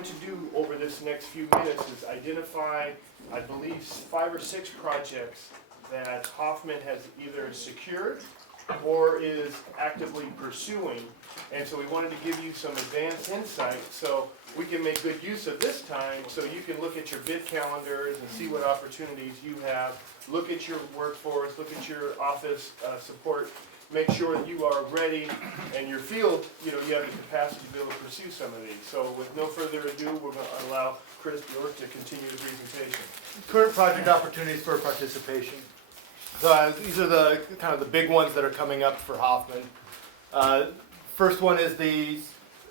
going to do over this next few minutes is identify, I believe, 5 or 6 projects that Hoffman has either secured or is actively pursuing. And so we wanted to give you some advanced insight so we can make good use of this time so you can look at your bid calendars and see what opportunities you have, look at your workforce, look at your office support, make sure that you are ready and your field, you have the capacity to be able to pursue some of these. So with no further ado, we're going to allow Chris Bjork to continue the presentation. Current project opportunities for participation. So these are the kind of the big ones that are coming up for Hoffman. First one is the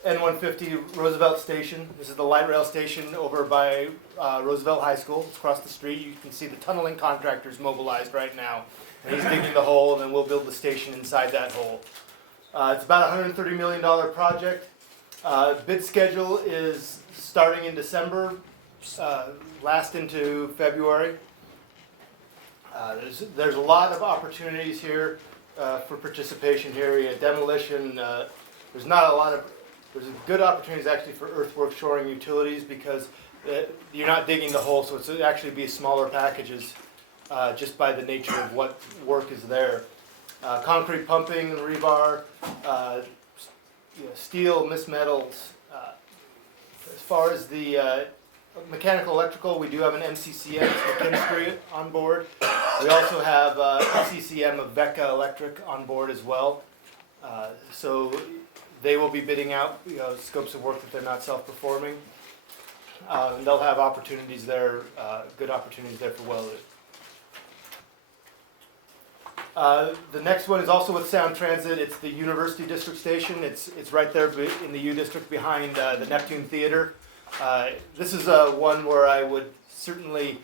N150 Roosevelt station. This is the light rail station over by Roosevelt High School. It's across the street. You can see the tunneling contractors mobilized right now. And he's digging the hole, and then we'll build the station inside that hole. It's about a $130 million project. Bid schedule is starting in December, last into February. There's a lot of opportunities here for participation here. You have demolition. There's good opportunities actually for earthwork, shoring, utilities because you're not digging the hole, so it's actually be smaller packages just by the nature of what work is there. Concrete pumping, rebar, steel, mismetals. As far as the mechanical electrical, we do have an MCCM chemistry on board. We also have MCCM of Vecca Electric on board as well. So they will be bidding out scopes of work that they're not self-performing. And they'll have opportunities there, good opportunities there for welding. The next one is also with Sound Transit. It's the University District Station. It's right there in the U District behind the Neptune Theater. This is one where I would certainly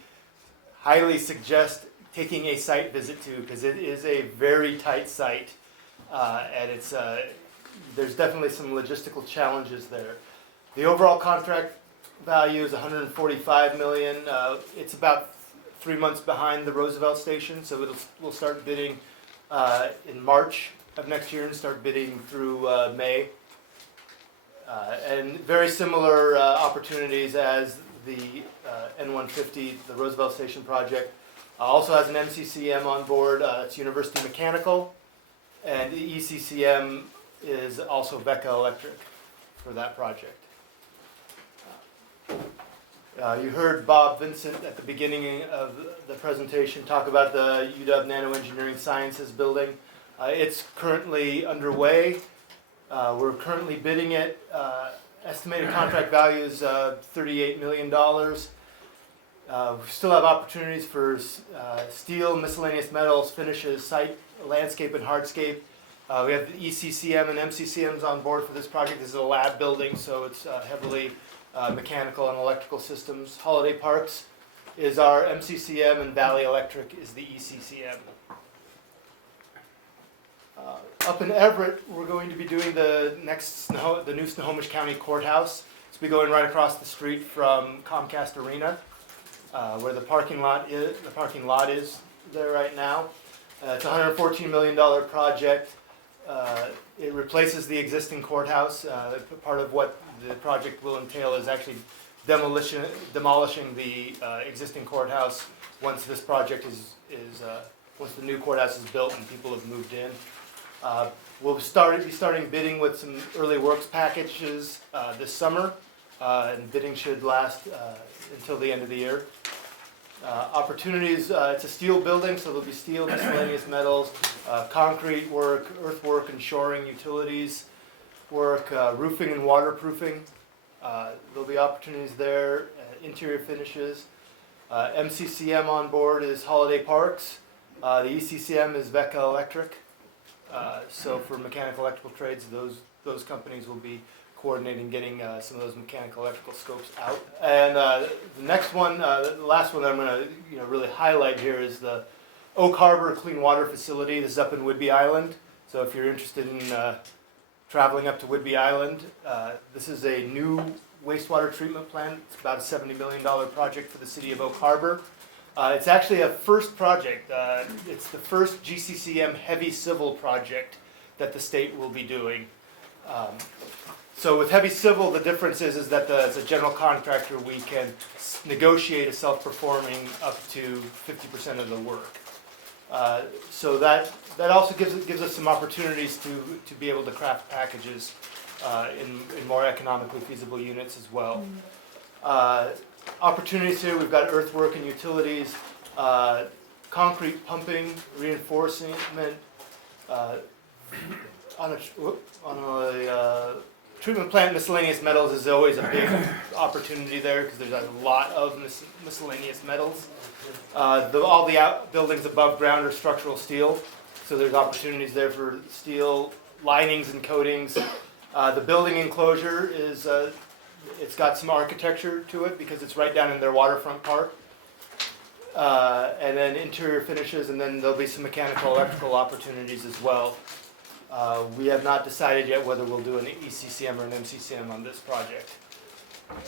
highly suggest taking a site visit to because it is a very tight site and there's definitely some logistical challenges there. The overall contract value is $145 million. It's about 3 months behind the Roosevelt station, so we'll start bidding in March of next year and start bidding through May. And very similar opportunities as the N150, the Roosevelt Station project. Also has an MCCM on board. It's University Mechanical, and the ECCM is also Vecca Electric for that project. You heard Bob Vincent at the beginning of the presentation talk about the UW NanoEngineering Sciences building. It's currently underway. We're currently bidding it. Estimated contract value is $38 million. We still have opportunities for steel, miscellaneous metals, finishes, site, landscape, and hardscape. We have the ECCM and MCCMs on board for this project. This is a lab building, so it's heavily mechanical and electrical systems. Holiday Parks is our MCCM, and Valley Electric is the ECCM. Up in Everett, we're going to be doing the new Snohomish County Courthouse. It's be going right across the street from Comcast Arena, where the parking lot is. The parking lot is there right now. It's a $114 million project. It replaces the existing courthouse. Part of what the project will entail is actually demolishing the existing courthouse once this project once the new courthouse is built and people have moved in. We'll be starting bidding with some early works packages this summer, and bidding should last until the end of the year. Opportunities, it's a steel building, so there'll be steel, miscellaneous metals, concrete work, earthwork and shoring, utilities work, roofing and waterproofing. There'll be opportunities there, interior finishes. MCCM on board is Holiday Parks. The ECCM is Vecca Electric. So for mechanical electrical trades, those companies will be coordinating getting some of those mechanical electrical scopes out. And the next one, the last one that I'm going to really highlight here is the Oak Harbor Clean Water Facility. This is up in Whidbey Island. So if you're interested in traveling up to Whidbey Island, this is a new wastewater treatment plant. It's about a $70 million project for the city of Oak Harbor. It's actually a first project. It's the first GCCM heavy civil project that the state will be doing. So with heavy civil, the difference is that as a general contractor, we can negotiate a self-performing up to 50% of the work. So that also gives us some opportunities to be able to craft packages in more economically feasible units as well. Opportunities here, we've got earthwork and utilities, concrete pumping, reinforcement, on a treatment plant, miscellaneous metals is always a big opportunity there because there's a lot of miscellaneous metals. All the buildings above ground are structural steel, so there's opportunities there for steel linings and coatings. The building enclosure is it's got some architecture to it because it's right down in their waterfront park. And then interior finishes, and then there'll be some mechanical, electrical opportunities as well. We have not decided yet whether we'll do an ECCM or an MCCM on this project.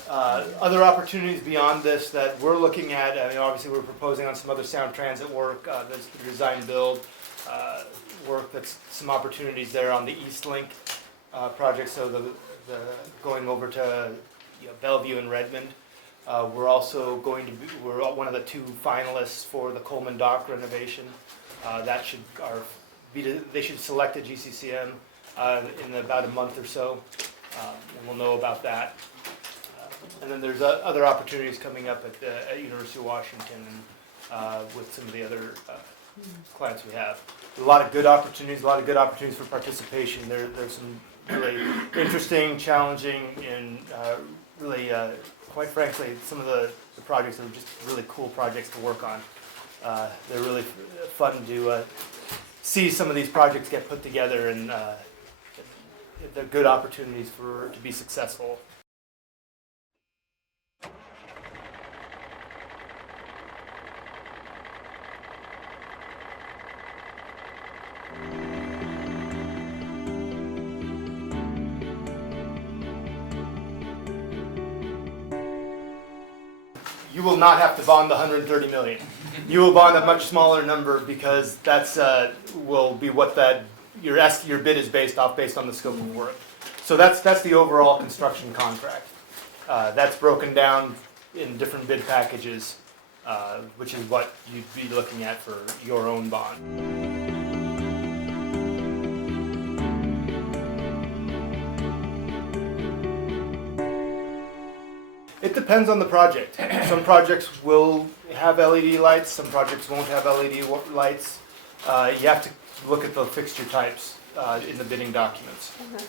Other opportunities beyond this that we're looking at, I mean, obviously we're proposing on some other sound transit work, there's the design build work, that's some opportunities there on the East Link project, so the going over to Bellevue and Redmond. We're also we're one of the 2 finalists for the Coleman Dock renovation. They should select a GCCM in about a month or so, and we'll know about that. And then there's other opportunities coming up at University of Washington and with some of the other clients we have. A lot of good opportunities for participation. There's some really interesting, challenging, and really, quite frankly, some of the projects are just really cool projects to work on. They're really fun to see some of these projects get put together, and they're good opportunities to be successful. You will not have to bond the 130 million. You will bond a much smaller number because that's will be what your bid is based on the scope of work. So that's the overall construction contract. That's broken down in different bid packages, which is what you'd be looking at for your own bond. It depends on the project. Some projects will have LED lights, some projects won't have LED lights. You have to look at the fixture types in the bidding documents. Mm-hmm.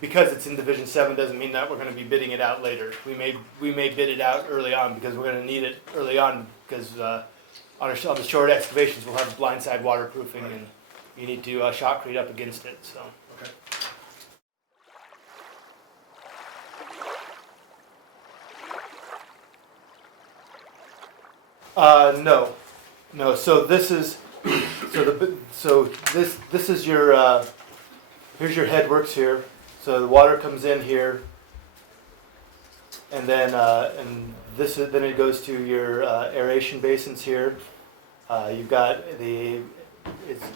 Because it's in Division 7 doesn't mean that we're going to be bidding it out later. We may bid it out early on because we're going to need it early on because on the short excavations we'll have blindside waterproofing, right, and you need to shotcrete up against it. So. Okay. No. So this is this is your here's your headworks here. So the water comes in here, and then then it goes to your aeration basins here. You've got it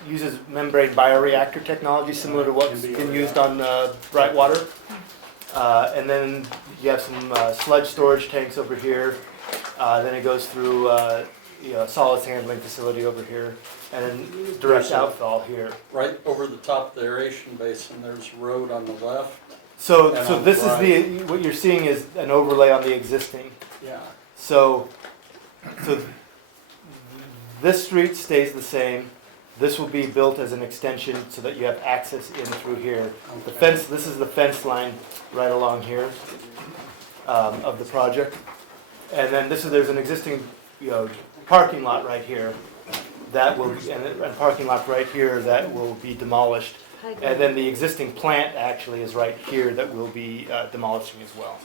uses membrane bioreactor technology similar to what's been used on Brightwater. And then you have some sludge storage tanks over here. Then it goes through a solids handling facility over here, and then direct outfall here. Right over the top of the aeration basin, there's a road on the left. So this is what you're seeing is an overlay on the existing. Yeah. So this street stays the same. This will be built as an extension so that you have access in through here. Okay. The fence. This is the fence line right along here of the project, and then there's an existing parking lot right here that will be, and parking lot right here that will be demolished. And then the existing plant actually is right here that will be demolishing as well.